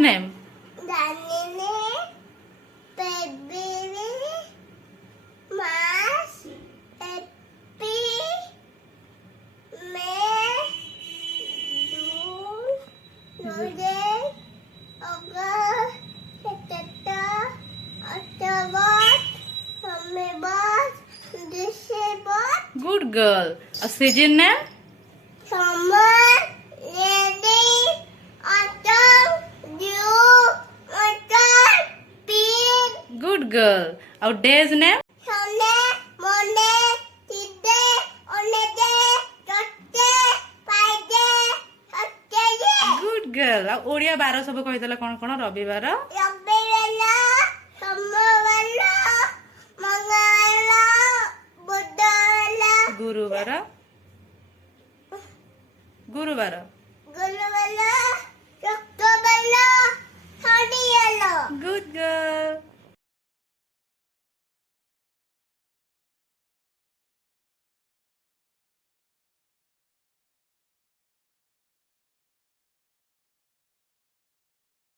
name? Good girl. A season name? Summer, lady, autumn, dew, winter, spring. Good girl. Our day's name? Sunday, Monday, Tuesday, Wednesday, Thursday, Friday, Saturday. Good girl. Our odia ବାର ସବୁ କହିଦେଲା କଣ କଣ? ରବିବାର, ରବିବାର, ସୋମବାର, ମଙ୍ଗଳବାର, ବୁଧବାର, ଗୁରୁବାର, ଗୁରୁବାର,